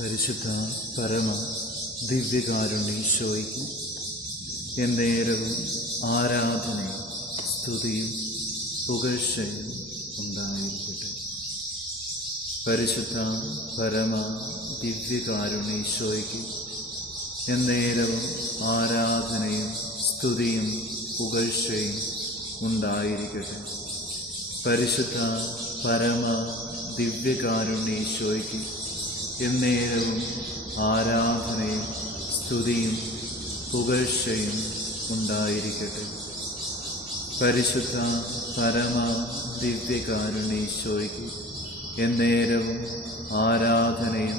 പരിശുദ്ധ പരമ ദിവ്യകാരുണ്യീശോയ്ക്ക് എന്നേരവും ആരാധനയും സ്തുതിയും പുകഴ്ചയും ഉണ്ടായിരിക്കട്ടെ. പരിശുദ്ധ പരമ ദിവ്യകാരുണ്യീശോയ്ക്ക് എന്നേരവും ആരാധനയും സ്തുതിയും പുകഴ്ചയും ഉണ്ടായിരിക്കട്ടെ. പരിശുദ്ധ പരമ ദിവ്യകാരുണ്യീശോയ്ക്ക് എന്നേരവും ആരാധനയും സ്തുതിയും പുകഴ്ചയും ഉണ്ടായിരിക്കട്ടെ. പരിശുദ്ധ പരമ ദിവ്യകാരുണ്യീശോയ്ക്ക് എന്നേരവും ആരാധനയും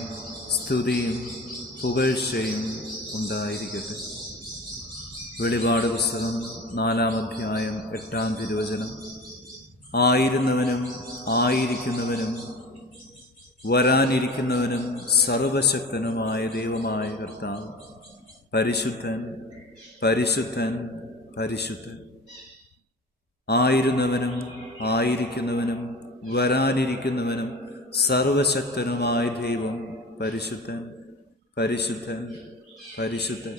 സ്തുതിയും പുകഴ്ചയും ഉണ്ടായിരിക്കട്ടെ. വെളിപാട് പുസ്തകം 4-ാം അധ്യായം 8-ാം തിരുവചനം. ആയിരുന്നവനും ആയിരിക്കുന്നവനും വരാനിരിക്കുന്നവനും സർവശക്തനുമായ ദൈവമായ കർത്താവ് പരിശുദ്ധൻ, പരിശുദ്ധൻ, പരിശുദ്ധൻ. ആയിരുന്നവനും ആയിരിക്കുന്നവനും വരാനിരിക്കുന്നവനും സർവശക്തനുമായ ദൈവം പരിശുദ്ധൻ, പരിശുദ്ധൻ, പരിശുദ്ധൻ.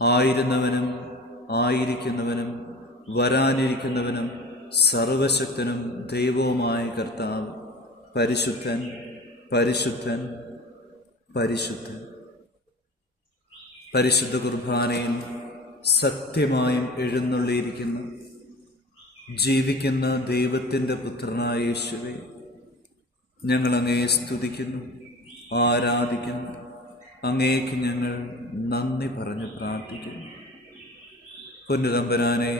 ആയിരുന്നവനും ആയിരിക്കുന്നവനും വരാനിരിക്കുന്നവനും സർവശക്തനും ദൈവവുമായ കർത്താവ് പരിശുദ്ധൻ, പരിശുദ്ധൻ, പരിശുദ്ധൻ. പരിശുദ്ധ കുർബാനയിൽ സത്യമായും എഴുന്നള്ളിയിരിക്കുന്ന ജീവിക്കുന്ന ദൈവത്തിൻ്റെ പുത്രനായ യേശുവേ, ഞങ്ങൾ അങ്ങയെ സ്തുതിക്കുന്നു, ആരാധിക്കുന്നു. അങ്ങേക്ക് ഞങ്ങൾ നന്ദി പറഞ്ഞ് പ്രാർത്ഥിക്കുന്നു. പൊന്നുതമ്പുരാനെ,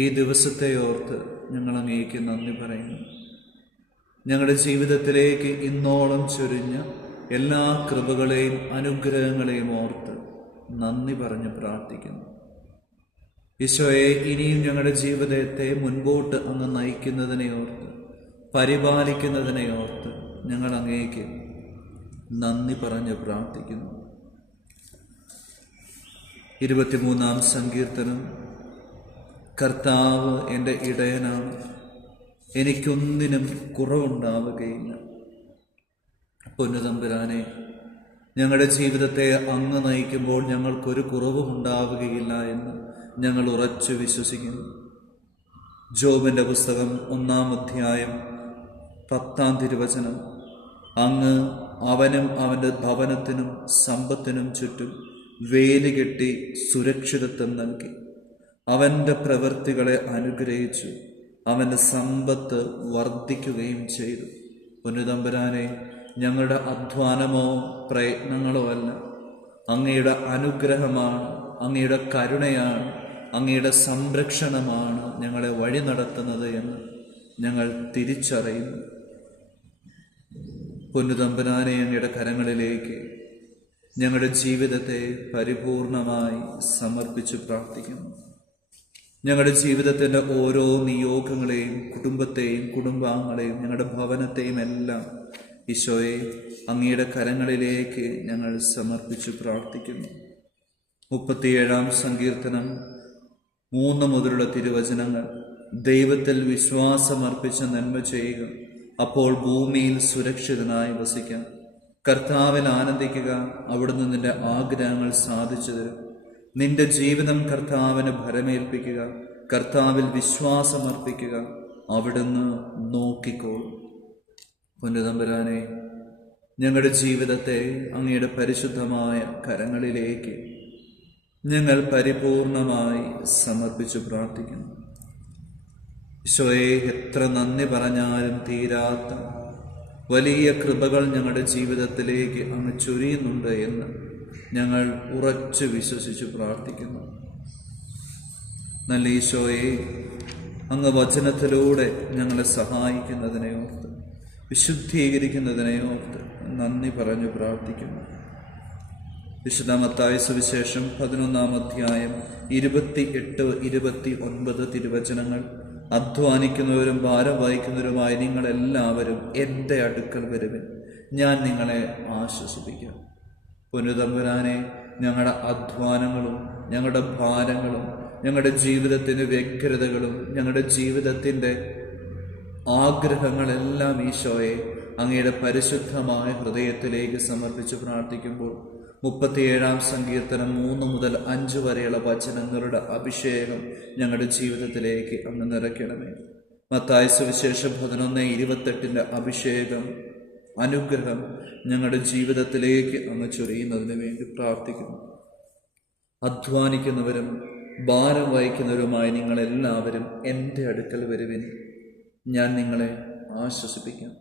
ഈ ദിവസത്തെ ഓർത്ത് ഞങ്ങൾ അങ്ങേക്ക് നന്ദി പറയുന്നു. ഞങ്ങളുടെ ജീവിതത്തിലേക്ക് ഇന്നോളം ചൊരിഞ്ഞ എല്ലാ കൃപകളെയും അനുഗ്രഹങ്ങളെയും ഓർത്ത് നന്ദി പറഞ്ഞ് പ്രാർത്ഥിക്കുന്നു. ഈശോയെ, ഇനിയും ഞങ്ങളുടെ ജീവിതത്തെ മുൻപോട്ട് അങ്ങ് നയിക്കുന്നതിനെ ഓർത്ത്, പരിപാലിക്കുന്നതിനെ ഓർത്ത് ഞങ്ങൾ അങ്ങേക്ക് നന്ദി പറഞ്ഞ് പ്രാർത്ഥിക്കുന്നു. 23-ാം സങ്കീർത്തനം. കർത്താവ് എൻ്റെ ഇടയനാണ്, എനിക്കൊന്നിനും കുറവുണ്ടാവുകയില്ല. പൊന്നുതമ്പുരാനെ, ഞങ്ങളുടെ ജീവിതത്തെ അങ്ങ് നയിക്കുമ്പോൾ ഞങ്ങൾക്കൊരു കുറവും ഉണ്ടാവുകയില്ല എന്ന് ഞങ്ങൾ ഉറച്ചു വിശ്വസിക്കുന്നു. ജോബിൻ്റെ പുസ്തകം 1-ാം അധ്യായം 10-ാം തിരുവചനം. അങ്ങ് അവനും അവൻ്റെ ഭവനത്തിനും സമ്പത്തിനും ചുറ്റും വേലി കെട്ടി സുരക്ഷിതത്വം നൽകി. അവൻ്റെ പ്രവൃത്തികളെ അനുഗ്രഹിച്ചു, അവൻ്റെ സമ്പത്ത് വർദ്ധിക്കുകയും ചെയ്തു. പൊന്നുതമ്പുരാനെ, ഞങ്ങളുടെ അധ്വാനമോ പ്രയത്നങ്ങളോ അല്ല, അങ്ങയുടെ അനുഗ്രഹമാണ്, അങ്ങയുടെ കരുണയാണ്, അങ്ങയുടെ സംരക്ഷണമാണ് ഞങ്ങളെ വഴി നടത്തുന്നത് എന്ന് ഞങ്ങൾ തിരിച്ചറിയുന്നു. പൊന്നുതമ്പുരാനെ, അങ്ങയുടെ കരങ്ങളിലേക്ക് ഞങ്ങളുടെ ജീവിതത്തെ പരിപൂർണമായി സമർപ്പിച്ച് പ്രാർത്ഥിക്കുന്നു. ഞങ്ങളുടെ ജീവിതത്തിൻ്റെ ഓരോ നിയോഗങ്ങളെയും കുടുംബത്തെയും കുടുംബാംഗങ്ങളെയും ഞങ്ങളുടെ ഭവനത്തെയും എല്ലാം ഈശോയെ അങ്ങയുടെ കരങ്ങളിലേക്ക് ഞങ്ങൾ സമർപ്പിച്ച് പ്രാർത്ഥിക്കുന്നു. 37-ാം സങ്കീർത്തനം 3 മുതലുള്ള തിരുവചനങ്ങൾ. ദൈവത്തിൽ വിശ്വാസമർപ്പിച്ച് നന്മ ചെയ്യുക, അപ്പോൾ ഭൂമിയിൽ സുരക്ഷിതനായി വസിക്കാം. കർത്താവിൽ ആനന്ദിക്കുക, അവിടുന്ന് നിന്റെ ആഗ്രഹങ്ങൾ സാധിച്ചു തരും. നിന്റെ ജീവിതം കർത്താവിന് ഭരമേൽപ്പിക്കുക, കർത്താവിൽ വിശ്വാസമർപ്പിക്കുക, അവിടുന്ന് നോക്കിക്കോളും. പൊന്നുതമ്പുരാനെ, ഞങ്ങളുടെ ജീവിതത്തെ അങ്ങയുടെ പരിശുദ്ധമായ കരങ്ങളിലേക്ക് ഞങ്ങൾ പരിപൂർണമായി സമർപ്പിച്ചു പ്രാർത്ഥിക്കുന്നു. ഈശോയെ, എത്ര നന്ദി പറഞ്ഞാലും തീരാത്ത വലിയ കൃപകൾ ഞങ്ങളുടെ ജീവിതത്തിലേക്ക് അങ്ങ് ചൊരിയുന്നുണ്ട് എന്ന് ഞങ്ങൾ ഉറച്ചു വിശ്വസിച്ച് പ്രാർത്ഥിക്കുന്നു. നല്ല ഈശോയെ, അങ്ങ് വചനത്തിലൂടെ ഞങ്ങളെ സഹായിക്കുന്നതിനെ ഓർത്ത്, വിശുദ്ധീകരിക്കുന്നതിനെ ഓർത്ത് നന്ദി പറഞ്ഞു പ്രാർത്ഥിക്കുന്നു. വിശുദ്ധ മത്തായി സുവിശേഷം 11-ാം അധ്യായം 28-29 തിരുവചനങ്ങൾ. അധ്വാനിക്കുന്നവരും ഭാരം വഹിക്കുന്നവരുമായ നിങ്ങളെല്ലാവരും എൻ്റെ അടുക്കൽ വരുവിൻ, ഞാൻ നിങ്ങളെ ആശ്വസിപ്പിക്കാം. പൊന്നുതമ്പുരാനെ, ഞങ്ങളുടെ അധ്വാനങ്ങളും ഞങ്ങളുടെ ഭാരങ്ങളും ഞങ്ങളുടെ ജീവിതത്തിൻ്റെ വ്യഗ്രതകളും ഞങ്ങളുടെ ജീവിതത്തിൻ്റെ ആഗ്രഹങ്ങളെല്ലാം ഈശോയെ അങ്ങയുടെ പരിശുദ്ധമായ ഹൃദയത്തിലേക്ക് സമർപ്പിച്ച് പ്രാർത്ഥിക്കുമ്പോൾ 37-ാം സങ്കീർത്തനം 3 മുതൽ 5 വരെയുള്ള വചനങ്ങളുടെ അഭിഷേകം ഞങ്ങളുടെ ജീവിതത്തിലേക്ക് അങ്ങ് നിറയ്ക്കണമേ. മത്തായി സുവിശേഷം 11:28 അഭിഷേകം, അനുഗ്രഹം ഞങ്ങളുടെ ജീവിതത്തിലേക്ക് അങ്ങ് ചൊരിയുന്നതിന് വേണ്ടി പ്രാർത്ഥിക്കുന്നു. അധ്വാനിക്കുന്നവരും ഭാരം വഹിക്കുന്നവരുമായി നിങ്ങളെല്ലാവരും എൻ്റെ അടുക്കൽ വരുവിൻ, ഞാൻ നിങ്ങളെ ആശ്വസിപ്പിക്കാം.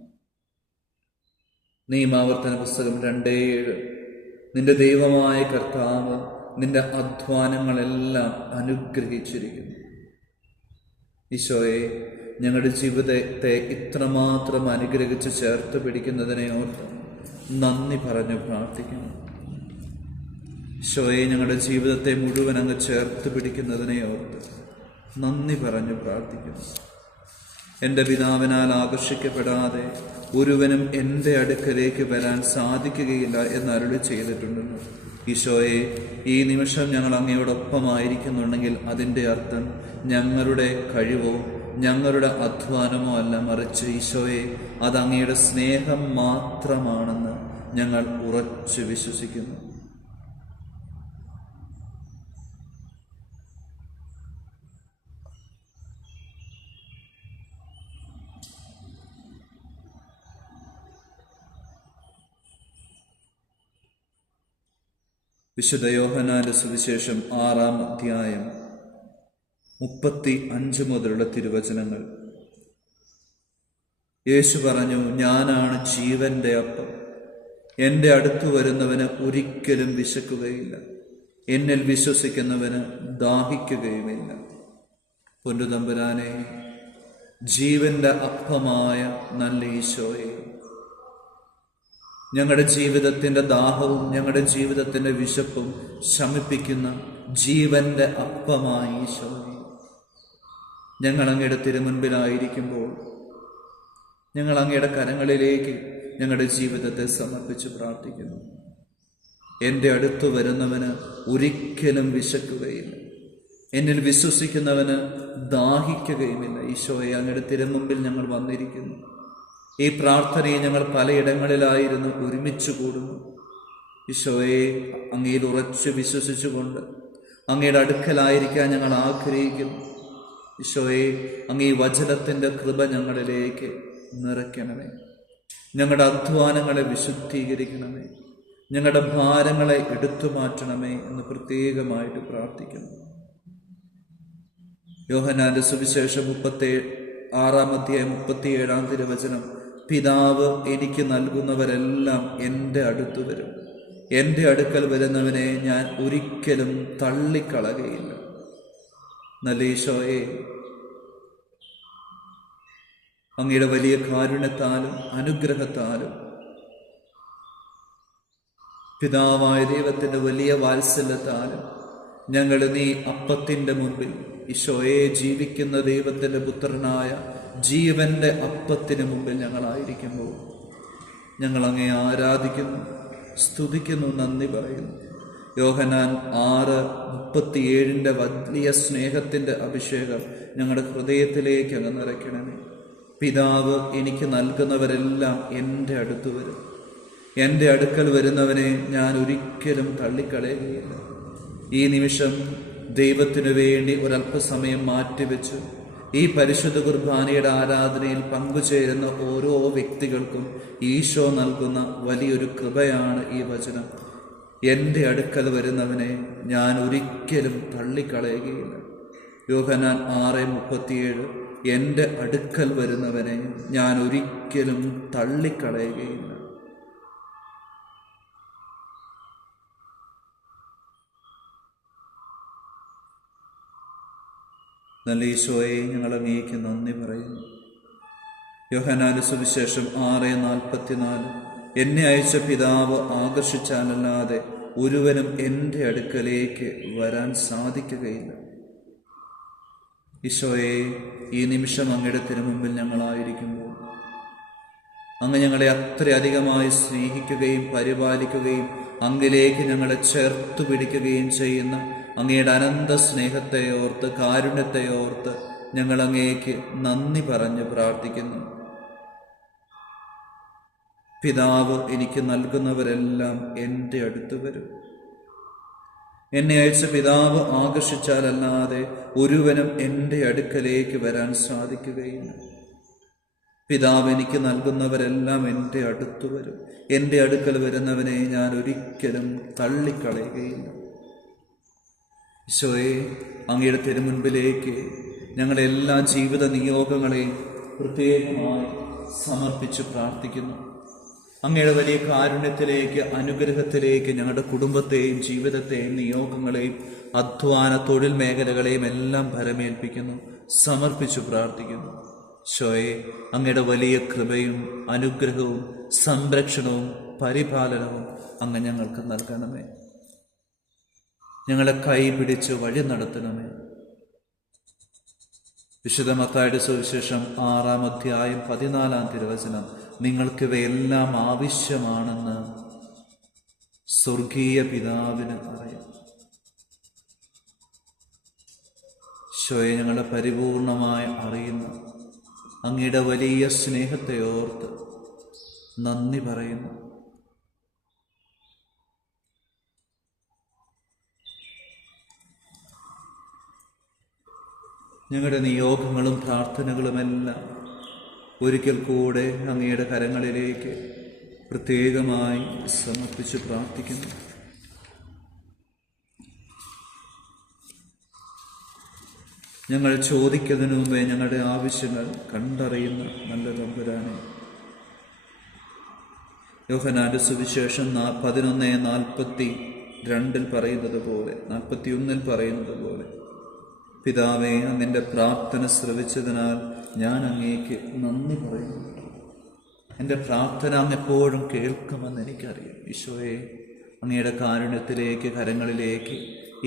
നിയമാവർത്തന പുസ്തകം 2:7 നിന്റെ ദൈവമായ കർത്താവ് നിന്റെ അധ്വാനങ്ങളെല്ലാം അനുഗ്രഹിച്ചിരിക്കുന്നു. ഈശോയെ, ഞങ്ങളുടെ ജീവിതത്തെ ഇത്രമാത്രം അനുഗ്രഹിച്ച് ചേർത്ത് പിടിക്കുന്നതിനെ ഓർത്ത് നന്ദി പറഞ്ഞു പ്രാർത്ഥിക്കുന്നു. ഈശോയെ, ഞങ്ങളുടെ ജീവിതത്തെ മുഴുവൻ അങ്ങ് ചേർത്ത് പിടിക്കുന്നതിനെ ഓർത്ത് നന്ദി പറഞ്ഞു പ്രാർത്ഥിക്കുന്നു. എൻ്റെ പിതാവിനാൽ ആകർഷിക്കപ്പെടാതെ ഒരുവനും എൻ്റെ അടുക്കലേക്ക് വരാൻ സാധിക്കുകയില്ല എന്ന് അരുളി ചെയ്തിട്ടുണ്ടല്ലോ. ഈശോയെ, ഈ നിമിഷം ഞങ്ങൾ അങ്ങയോടൊപ്പമായിരിക്കുന്നുണ്ടെങ്കിൽ അതിൻ്റെ അർത്ഥം ഞങ്ങളുടെ കഴിവോ ഞങ്ങളുടെ അധ്വാനമോ അല്ല, മറിച്ച് ഈശോയെ, അത് അങ്ങയുടെ സ്നേഹം മാത്രമാണെന്ന് ഞങ്ങൾ ഉറച്ചു വിശ്വസിക്കുന്നു. വിശുദ്ധ യോഹന്നാന്റെ സുവിശേഷം 6-ാം അധ്യായം 35 മുതലുള്ള തിരുവചനങ്ങൾ. യേശു പറഞ്ഞു, ഞാനാണ് ജീവന്റെ അപ്പം. എൻ്റെ അടുത്തു വരുന്നവന് ഒരിക്കലും വിശക്കുകയില്ല, എന്നിൽ വിശ്വസിക്കുന്നവന് ദാഹിക്കുകയുമില്ല. പൊന്നുതമ്പുരാനെ, ജീവന്റെ അപ്പമായ നല്ല ഈശോയെ, ഞങ്ങളുടെ ജീവിതത്തിൻ്റെ ദാഹവും ഞങ്ങളുടെ ജീവിതത്തിൻ്റെ വിശപ്പും ശമിപ്പിക്കുന്ന ജീവന്റെ അപ്പമായ ഈശോയെ, ഞങ്ങൾ അങ്ങയുടെ തിരുമുൻപിലായിരിക്കുമ്പോൾ ഞങ്ങൾ അങ്ങയുടെ കരങ്ങളിലേക്ക് ഞങ്ങളുടെ ജീവിതത്തെ സമർപ്പിച്ച് പ്രാർത്ഥിക്കുന്നു. എൻ്റെ അടുത്തു വരുന്നവന് ഒരിക്കലും വിശക്കുകയില്ല, എന്നിൽ വിശ്വസിക്കുന്നവന് ദാഹിക്കുകയുമില്ല. ഈശോയെ, അങ്ങയുടെ തിരുമുമ്പിൽ ഞങ്ങൾ വന്നിരിക്കുന്നു. ഈ പ്രാർത്ഥനയെ ഞങ്ങൾ പലയിടങ്ങളിലായിരുന്നു ഒരുമിച്ച് കൂടുന്നു. ഈശോയെ, അങ്ങയിൽ ഉറച്ചു വിശ്വസിച്ചുകൊണ്ട് അങ്ങയുടെ അടുക്കലായിരിക്കാൻ ഞങ്ങൾ ആഗ്രഹിക്കുന്നു. ഈശോയെ, അങ്ങ് ഈ വചനത്തിൻ്റെ കൃപ ഞങ്ങളിലേക്ക് നിറയ്ക്കണമേ. ഞങ്ങളുടെ അധ്വാനങ്ങളെ വിശുദ്ധീകരിക്കണമേ, ഞങ്ങളുടെ ഭാരങ്ങളെ എടുത്തു മാറ്റണമേ എന്ന് പ്രത്യേകമായിട്ട് പ്രാർത്ഥിക്കുന്നു. യോഹന്നാന്റെ സുവിശേഷം 6-ാം അധ്യായം 37-ാം തിരുവചനം. പിതാവ് എനിക്ക് നൽകുന്നവരെല്ലാം എൻ്റെ അടുത്ത് വരും, എൻ്റെ അടുക്കൽ വരുന്നവനെ ഞാൻ ഒരിക്കലും തള്ളിക്കളകയില്ല. നല്ല ഈശോയെ, അങ്ങയുടെ വലിയ കാരുണ്യത്താലും അനുഗ്രഹത്താലും പിതാവായ ദൈവത്തിൻ്റെ വലിയ വാത്സല്യത്താലും ഞങ്ങൾ നീ അപ്പത്തിൻ്റെ മുൻപിൽ, ഈശോയെ, ജീവിക്കുന്ന ദൈവത്തിൻ്റെ പുത്രനായ ജീവന്റെ അപ്പത്തിന് മുമ്പിൽ ഞങ്ങളായിരിക്കുമ്പോൾ ഞങ്ങൾ അങ്ങയെ ആരാധിക്കുന്നു, സ്തുതിക്കുന്നു, നന്ദി പറയുന്നു. യോഹന്നാൻ 6:37 വലിയ സ്നേഹത്തിൻ്റെ അഭിഷേകം ഞങ്ങളുടെ ഹൃദയത്തിലേക്ക് അങ്ങ് നിറയ്ക്കണമേ. പിതാവ് എനിക്ക് നൽകുന്നവരെല്ലാം എൻ്റെ അടുത്ത് വരും, എൻ്റെ അടുക്കൽ വരുന്നവനെ ഞാൻ ഒരിക്കലും തള്ളിക്കളയുകയില്ല. ഈ നിമിഷം ദൈവത്തിനു വേണ്ടി ഒരല്പസമയം മാറ്റിവെച്ചു ഈ പരിശുദ്ധ കുർബാനയുടെ ആരാധനയിൽ പങ്കുചേരുന്ന ഓരോ വ്യക്തികൾക്കും ഈശോ നൽകുന്ന വലിയൊരു കൃപയാണ് ഈ വചനം. എൻ്റെ അടുക്കൽ വരുന്നവനെ ഞാൻ ഒരിക്കലും തള്ളിക്കളയുകയില്ല. യോഹന്നാൻ 6:37 എൻ്റെ അടുക്കൽ വരുന്നവനെ ഞാൻ ഒരിക്കലും തള്ളിക്കളയുകയില്ല. നല്ല ഈശോയെ, ഞങ്ങൾ അങ്ങേക്ക് നന്ദി പറയുന്നു. യോഹന്നാന്റെ സുവിശേഷം 6:44 എന്നെ അയച്ച പിതാവ് ആകർഷിച്ചാലല്ലാതെ ഒരുവനും എൻ്റെ അടുക്കലേക്ക് വരാൻ സാധിക്കുകയില്ല. ഈശോയെ, ഈ നിമിഷം അങ്ങയുടെ തിരുമുമ്പിൽ ഞങ്ങളായിരിക്കുമ്പോൾ അങ്ങ് ഞങ്ങളെ അത്രയധികമായി സ്നേഹിക്കുകയും പരിപാലിക്കുകയും അങ്ങിലേക്ക് ഞങ്ങളെ ചേർത്തു പിടിക്കുകയും ചെയ്യുന്ന അങ്ങയുടെ അനന്ത സ്നേഹത്തെ ഓർത്ത്, കാരുണ്യത്തെ ഓർത്ത് ഞങ്ങൾ അങ്ങേക്ക് നന്ദി പറഞ്ഞ് പ്രാർത്ഥിക്കുന്നു. പിതാവ് എനിക്ക് നൽകുന്നവരെല്ലാം എൻ്റെ അടുത്ത് വരും. എന്നെ അയച്ച പിതാവ് ആകർഷിച്ചാലല്ലാതെ ഒരുവനും എൻ്റെ അടുക്കലേക്ക് വരാൻ സാധിക്കുകയില്ല. പിതാവ് എനിക്ക് നൽകുന്നവരെല്ലാം എൻ്റെ അടുത്ത് വരും. എൻ്റെ അടുക്കൽ വരുന്നവനെ ഞാൻ ഒരിക്കലും തള്ളിക്കളയുകയില്ല. ഈശോയെ, അങ്ങയുടെ തിരുമുൻപിലേക്ക് ഞങ്ങളുടെ എല്ലാ ജീവിത നിയോഗങ്ങളെയും പ്രത്യേകമായി സമർപ്പിച്ച് പ്രാർത്ഥിക്കുന്നു. അങ്ങയുടെ വലിയ കാരുണ്യത്തിലേക്ക്, അനുഗ്രഹത്തിലേക്ക് ഞങ്ങളുടെ കുടുംബത്തെയും ജീവിതത്തെയും നിയോഗങ്ങളെയും അധ്വാന തൊഴിൽ മേഖലകളെയും എല്ലാം ഭരമേൽപ്പിക്കുന്നു, സമർപ്പിച്ചു പ്രാർത്ഥിക്കുന്നു. ഈശോയെ, അങ്ങയുടെ വലിയ കൃപയും അനുഗ്രഹവും സംരക്ഷണവും പരിപാലനവും അങ്ങ് ഞങ്ങൾക്ക് നൽകണമേ. ഞങ്ങളെ കൈ പിടിച്ച് വഴി നടത്തണമേ. വിശുദ്ധ മത്തായിയുടെ സുവിശേഷം 6-ാം അധ്യായം 14-ാം തിരുവചനം: നിങ്ങൾക്കിവയെല്ലാം ആവശ്യമാണെന്ന് സ്വർഗീയ പിതാവിന് അറിയാം. ഈശോയെ, ഞങ്ങളെ പരിപൂർണമായി അറിയുന്ന അങ്ങയുടെ വലിയ സ്നേഹത്തെ ഓർത്ത് നന്ദി പറയുന്നു. ഞങ്ങളുടെ നിയോഗങ്ങളും പ്രാർത്ഥനകളുമെല്ലാം ഒരിക്കൽ കൂടെ അങ്ങയുടെ കരങ്ങളിലേക്ക് പ്രത്യേകമായി സമർപ്പിച്ച് പ്രാർത്ഥിക്കുന്നു. ഞങ്ങൾ ചോദിക്കുന്നതിന് മുമ്പേ ഞങ്ങളുടെ ആവശ്യങ്ങൾ കണ്ടറിയുന്ന നല്ല തമ്പുരാനെ, യോഹന്നാന്റെ സുവിശേഷം 11:42 പറയുന്നത് പോലെ, 41 പറയുന്നത് പോലെ, പിതാവേ, അങ്ങൻ്റെ പ്രാർത്ഥന ശ്രവിച്ചതിനാൽ ഞാൻ അങ്ങേക്ക് നന്ദി പറയുന്നു. എൻ്റെ പ്രാർത്ഥന അങ്ങ് എപ്പോഴും കേൾക്കുമെന്ന് എനിക്കറിയാം. ഈശോയെ, അങ്ങയുടെ കാരുണ്യത്തിലേക്ക്, കരങ്ങളിലേക്ക്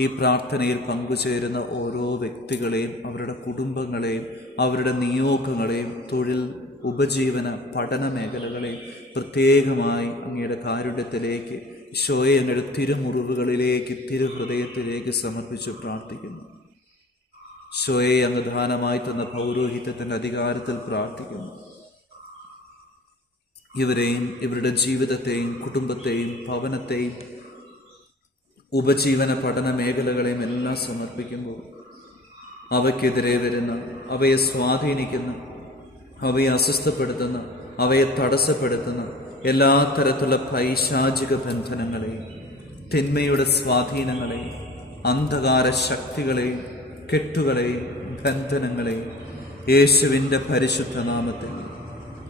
ഈ പ്രാർത്ഥനയിൽ പങ്കുചേരുന്ന ഓരോ വ്യക്തികളെയും, അവരുടെ കുടുംബങ്ങളെയും, അവരുടെ നിയോഗങ്ങളെയും, തൊഴിൽ, ഉപജീവന, പഠന മേഖലകളെയും പ്രത്യേകമായി അങ്ങയുടെ കാരുണ്യത്തിലേക്ക്, ഈശോയെ, അങ്ങയുടെ തിരുമുറിവുകളിലേക്ക്, തിരുഹൃദയത്തിലേക്ക് സമർപ്പിച്ച് പ്രാർത്ഥിക്കുന്നു. ഈശോയെ, അങ്ങ് ദാനമായി തന്ന പൗരോഹിത്യത്തിൻ്റെ അധികാരത്തിൽ പ്രാർത്ഥിക്കുന്നു. ഇവരെയും ഇവരുടെ ജീവിതത്തെയും കുടുംബത്തെയും ഭവനത്തെയും ഉപജീവന പഠന മേഖലകളെയും എല്ലാം സമർപ്പിക്കുമ്പോൾ അവയ്ക്കെതിരെ വരുന്ന, അവയെ സ്വാധീനിക്കുന്ന, അവയെ അസ്വസ്ഥപ്പെടുത്തുന്ന, അവയെ തടസ്സപ്പെടുത്തുന്ന എല്ലാ തരത്തിലുള്ള പൈശാചിക ബന്ധനങ്ങളെയും, തിന്മയുടെ സ്വാധീനങ്ങളെയും, അന്ധകാര ശക്തികളെയും, കെട്ടുകളെയും, ബന്ധനങ്ങളെയും യേശുവിൻ്റെ പരിശുദ്ധ നാമത്തിൽ,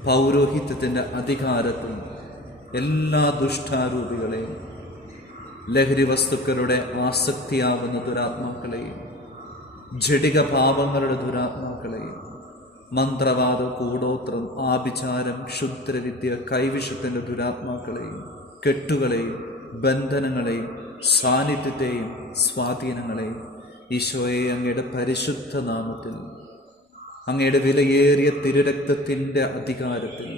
പൗരോഹിത്യത്തിൻ്റെ അധികാരത്തിൽ എല്ലാ ദുഷ്ടാരൂപികളെയും, ലഹരി വസ്തുക്കളുടെ ആസക്തിയാകുന്ന ദുരാത്മാക്കളെയും, ജഡിക പാപങ്ങളുടെ ദുരാത്മാക്കളെയും, മന്ത്രവാദം, കൂടോത്രം, ആഭിചാരം, ക്ഷുദ്രവിദ്യ, കൈവിഷത്തിൻ്റെ ദുരാത്മാക്കളെയും, കെട്ടുകളെയും, ബന്ധനങ്ങളെയും, സാന്നിധ്യത്തെയും, സ്വാധീനങ്ങളെയും ഈശോയെ, അങ്ങയുടെ പരിശുദ്ധ നാമത്തിൽ, അങ്ങയുടെ വിലയേറിയ തിരുരക്തത്തിൻ്റെ അധികാരത്തിൽ,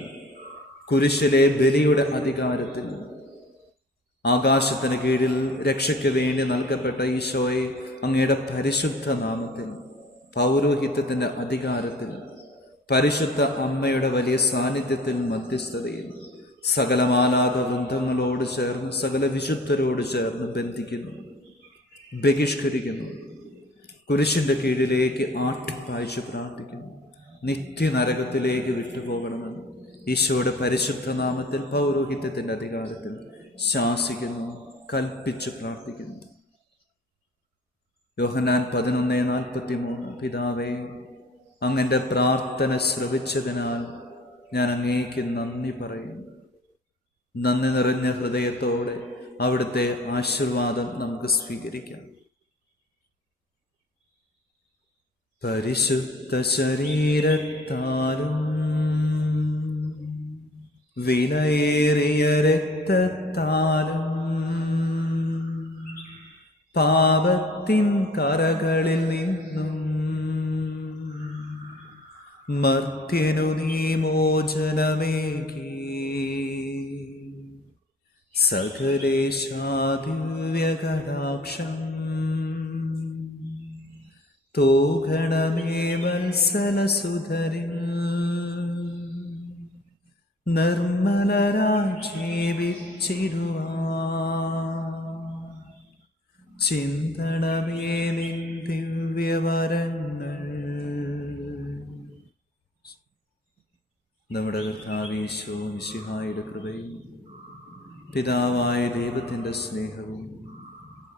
കുരിശിലെ ബലിയുടെ അധികാരത്തിൽ, ആകാശത്തിന് കീഴിൽ രക്ഷയ്ക്ക് വേണ്ടി നൽകപ്പെട്ട ഈശോയെ, അങ്ങയുടെ പരിശുദ്ധ നാമത്തിൽ, പൗരോഹിത്യത്തിൻ്റെ അധികാരത്തിൽ, പരിശുദ്ധ അമ്മയുടെ വലിയ സാന്നിധ്യത്തിൽ, മധ്യസ്ഥതയിൽ സകല മാലാഖ വൃന്ദങ്ങളോട് ചേർന്ന്, സകല വിശുദ്ധരോട് ചേർന്ന് ബന്ധിക്കുന്നു, ബഹിഷ്കരിക്കുന്നു. കുരിശിൻ്റെ കീഴിലേക്ക് ആട്ടിപ്പായിച്ചു പ്രാർത്ഥിക്കുന്നു. നിത്യനരകത്തിലേക്ക് വിട്ടുപോകണമെന്ന് ഈശോയുടെ പരിശുദ്ധ നാമത്തിൽ, പൗരോഹിത്യത്തിൻ്റെ അധികാരത്തിൽ ശാസിക്കുന്നു, കൽപ്പിച്ചു പ്രാർത്ഥിക്കുന്നു. യോഹന്നാൻ 11:43 പിതാവേ, അങ്ങൻ്റെ പ്രാർത്ഥന ശ്രവിച്ചതിനാൽ ഞാൻ അങ്ങേക്ക് നന്ദി പറയുന്നു. നന്ദി നിറഞ്ഞ ഹൃദയത്തോടെ അവിടുത്തെ ആശീർവാദം നമുക്ക് സ്വീകരിക്കാം. പരിശുദ്ധ ശരീരത്താലും വിലയേറിയ രക്തത്താലും പാപത്തിൻ കറകളിൽ നിന്നും മർത്യനു നീ മോചനമേകി, സകലേശാദിവ്യകടാക്ഷം തോകണമേ വത്സലസുധരിൽ. നിർമ്മലരായി ജീവിച്ചിടുവാൻ ചിന്തണമേ നിൻ ദിവ്യവരങ്ങൾ. നമ്മുടെ കർത്താവ് ഈശോ മിശിഹായുടെ കൃപയും പിതാവായ ദൈവത്തിൻ്റെ സ്നേഹവും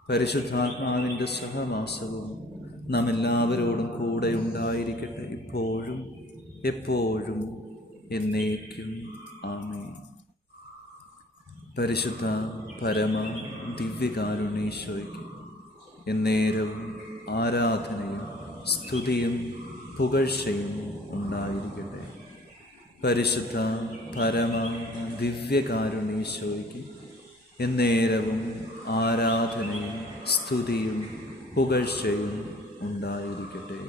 പരിശുദ്ധാത്മാവിൻ്റെ സഹവാസവും നാം എല്ലാവരോടും കൂടെ ഉണ്ടായിരിക്കട്ടെ, ഇപ്പോഴും എപ്പോഴും എന്നേക്കും. ആമേൻ. പരിശുദ്ധ പരമ ദിവ്യകാരുണ്യേശോയ്ക്ക് എന്നേരവും ആരാധനയും സ്തുതിയും പുകഴ്ചയും ഉണ്ടായിരിക്കട്ടെ. പരിശുദ്ധ പരമ ദിവ്യകാരുണ്യേശോയ്ക്ക് എന്നേരവും ആരാധനയും സ്തുതിയും പുകഴ്ചയും ഉണ്ടായിരിക്കട്ടെ.